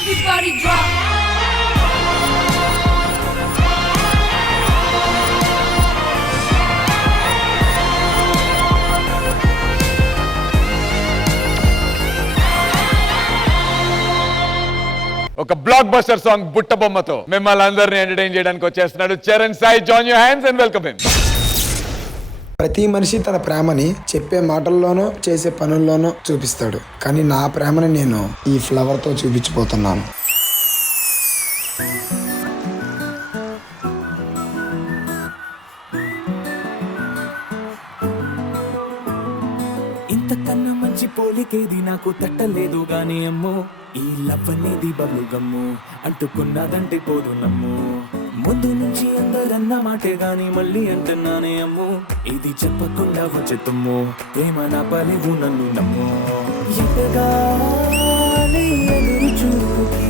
Everybody drop. ఒక block buster song బుట్ట బొమ్మతో మిమ్మల్ని అందరినీ ఎంటర్టైన్ చేయడానికి వచ్చేస్తున్నాడు Charan Sai. Join your hands and welcome him. ప్రతి మనిషి తన ప్రేమని చెప్పే మాటల్లోనో చేసే పనుల్లోనో చూపిస్తాడు, కానీ నా ప్రేమని నేను ఈ ఫ్లవర్ తో చూపించిపోతున్నాను. ఇంతకన్నా మంచి పోలికేది నాకు తట్టలేదు గాని అమ్మో, ఈ లవ్ అనేది బబ్లు గమ్ము అంటుకున్నదంటే పోదు నమ్ము. ముందు నుంచి అందరన్న మాటే గాని మళ్ళీ అంటున్నానే అమ్ము, ఇది చెప్పకుండా వచ్చేతుమ్ము ప్రేమ నా పలివు నన్ను నమ్ము. ఎటగాలి ఎదురు చూపుకి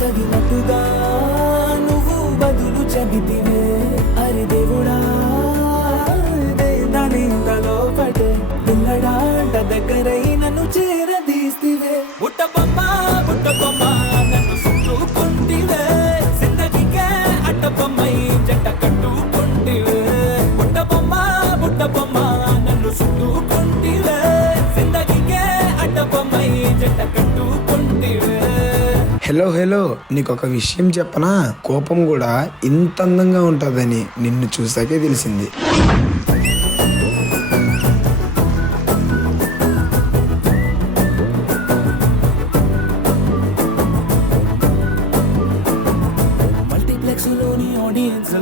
తగినట్టుగా నువ్వు బదులు చెబితివే. అరే దేవుడా దానింతలో పడే పిల్లడాంట దగ్గరై నన్ను చేరదీస్తివే. బుట్ట బొమ్మ నన్ను చుట్టుకుంటివే, జిందగీకే అడ్డ బొమ్మై జంట కట్టుకుంటివే. బుట్ట బొమ్మ నన్ను చుట్టుకుంటివే, జిందగీకే అడ్డ బొమ్మై జంట కట్టుకుంటివే. హలో, నీకొక విషయం చెప్పనా? కోపం కూడా ఇంత అందంగా ఉంటుందని నిన్ను చూసాకే తెలిసింది.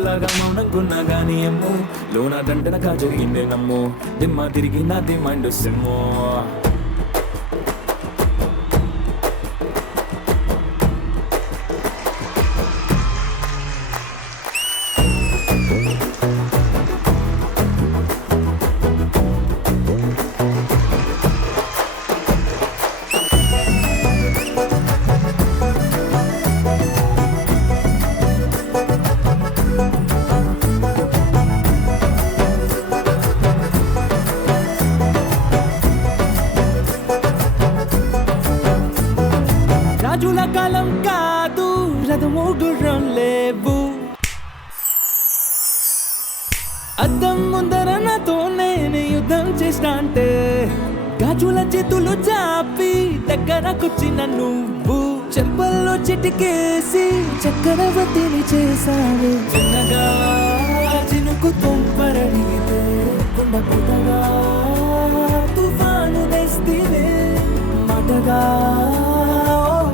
లాగా మౌనంకున్నా గానీ అమ్ము, లోన దండనగా జరిగిందే నమ్ము, దిమ్మ తిరిగి నా దిమ్మండు సిమ్ము. రాజుల కాలం కాదు, రథము గుర్రం లేవు, అద్దం ముందర నాతో నేను యుద్ధం చేస్తా అంటే గాజుల చేతులు చాపి దగ్గరకొచ్చిన నువ్వు చెంపల్లో చిటికేసి చక్రవర్తిని చేశావు. చిన్నగా చినుకు తుంపరడిగితే కొండ పుట్టగా తుఫాను తెస్తివే. మాటగా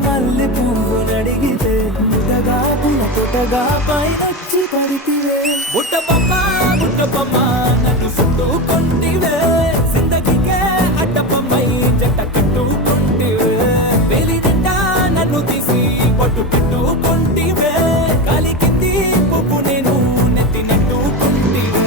మల్లె పువ్వు నడిగితే ముద్దగా పుల్ల తొట్టగా పైనొచ్చి పడితివే. బుట్ట బొమ్మ నన్ను చుట్టుకుంటివే, జిందగీకే అడ్డ బొమ్మై జంట కట్టుకుంటివే. వేలి నిండా నన్ను తీసి పట్టు పెట్టుకుంటివే, కాలి కింది పువ్వు నేను నెత్తినట్టుకుంటివే.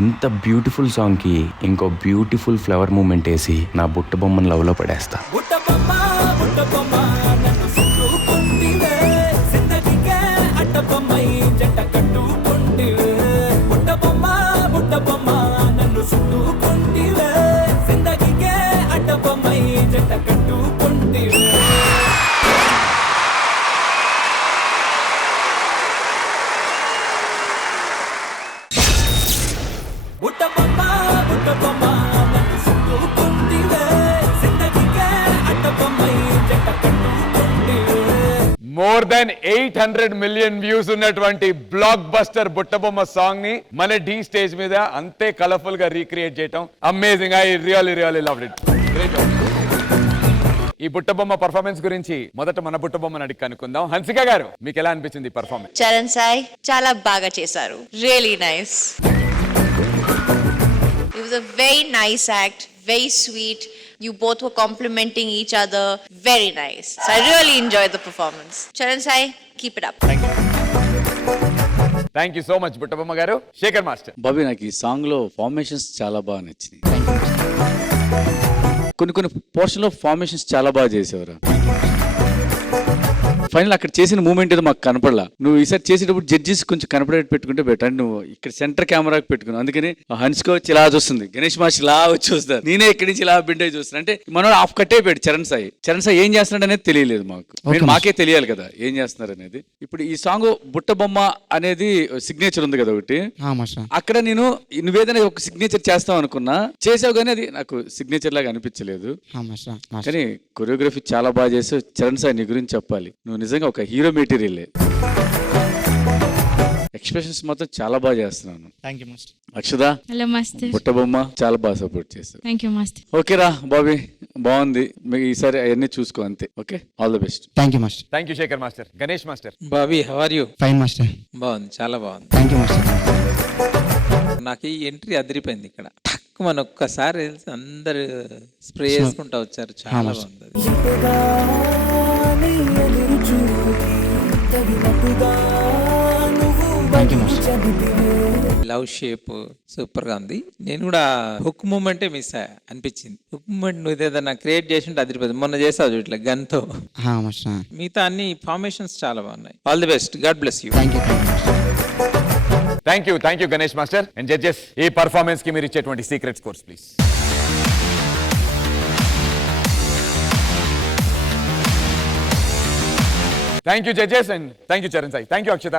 ఇంత బ్యూటిఫుల్ సాంగ్ కి ఇంకో బ్యూటిఫుల్ ఫ్లవర్ మూమెంట్ వేసి నా బుట్ట బొమ్మను లవ్ లో పడేస్తా. బుట్ట బొమ్మ నన్ను చుట్టుకుంటివే, జిందగీకే అడ్డ బొమ్మై జంట కట్టుకుంటివే. బుట్ట బొమ్మ నన్ను చుట్టుకుంటివే, జిందగీకే అడ్డ బొమ్మై జంట కట్టుకుంటివే. బుట్ట బొమ్మ నన్ను చుట్టుకుంటివే, జిందగీకే అడ్డ బొమ్మై జంట కట్టుకుంటివే. మోర్ దెన్ 800 మిలియన్ వ్యూస్ ఉన్నటువంటి బ్లాక్ బస్టర్ బుట్టబొమ్మ సాంగ్ ని మన డి స్టేజ్ మీద అంతే కలర్ఫుల్ గా రీక్రియేట్ చేయటం amazing. I really loved it. Great job. ఈ బుట్టబొమ్మ పర్ఫార్మెన్స్ గురించి మొదట మన బుట్టబొమ్మని అడిగి కనుక్కుందాం. హన్సిక గారు, మీకు ఎలా అనిపించింది ఈ పర్ఫార్మెన్స్? చరణ్ సాయి చాలా బాగా చేశారు. Really nice. It was a very nice act, very sweet. You both were complimenting each other. Very nice. So I really enjoyed the performance. Charan Sai, keep it up. Thank you so much Buttabomma గారు. Shekhar master. Bobby, నాకు ఈ song లో formations చాలా బాగా నచ్చినాయి. కొన్ని portion లో formations చాలా బాగా చేసేవారు. ఫైనల్ అక్కడ చేసిన మూమెంట్ ఏదో మాకు కనపడలా. నువ్వు ఈసారి చేసేటప్పుడు జడ్జెస్ కొంచెం కనపడేట్ పెట్టుకుంటే బెటర్ అండ్ నువ్వు ఇక్కడ సెంటర్ కెమెరాకి పెట్టుకున్నావు. అందుకని హన్స్కో వచ్చి ఇలా చూస్తుంది, గణేష్ మాస్టర్ ఇలా వచ్చి చూస్తారు, నేనే ఇక్కడి నుంచి ఇలా బిడ్డ చూస్తాను. అంటే మనోడు ఆఫ్ కట్టే పెట్టాడు చరణ్ సాయి ఏం చేస్తున్నాడు అనేది తెలియలేదు మాకు. మాకే తెలియాలి కదా ఏం చేస్తున్నారు అనేది. ఇప్పుడు ఈ సాంగ్ బుట్ట బొమ్మ అనేది సిగ్నేచర్ ఉంది కదా ఒకటి, అక్కడ నేను నువ్వేదైనా ఒక సిగ్నేచర్ చేస్తావు అనుకున్నా, చేసావు కానీ అది నాకు సిగ్నేచర్ లాగా అనిపించలేదు. కానీ కొరియోగ్రఫీ చాలా బాగా చేసావు చరణ్ సాయి. నీ గురించి చెప్పాలి, నువ్వు నిజంగా ఒక హీరో మెటీరియల్. ఎక్స్ప్రెషన్స్ మాత్రం చాలా బాగా చేస్తున్నాను. అక్షదా, హలో మాస్టర్. బుట్ట బొమ్మ చాలా బాగా సపోర్ట్ చేస్తావు. Thank you master. ఓకే రా బాబీ, బాగుంది. మీకు ఈసారి అవన్నీ చూసుకో అంతే. Okay, all the best. Thank you master. Thank you Shekhar master. Ganesh master. Bobby, how are you? Fine master. బాగుంది, చాలా బాగుంది. Thank you master. నాకు ఈ ఎంట్రీ అదిరిపోయింది. ఇక్కడ టక్ మన ఒక్కసారి తెలిసి అందరు స్ప్రే చేసుకుంటా వచ్చారు. చాలా బాగుంది. Thank you master. Love shape super గా ఉంది. నేను కూడా హుక్ మూమెంటే మిస్ అనిపించింది. హుక్ మూమెంట్ నువ్వు ఏదైనా క్రియేట్ చేసి ఉంటే అదిరిపోతుంది. మొన్న చేసావు ఇట్లా గన్ తో. మాస్టర్. మిగతా అన్ని ఫార్మేషన్స్ చాలా బాగున్నాయి. All the best, God bless you. Thank you master. Thank you Ganesh master. And judges, ఈ పర్ఫార్మెన్స్ కి మీరు ఇచ్చేటువంటి secret scores please. Thank you judges and thank you Charan Sai. Thank you Akshata.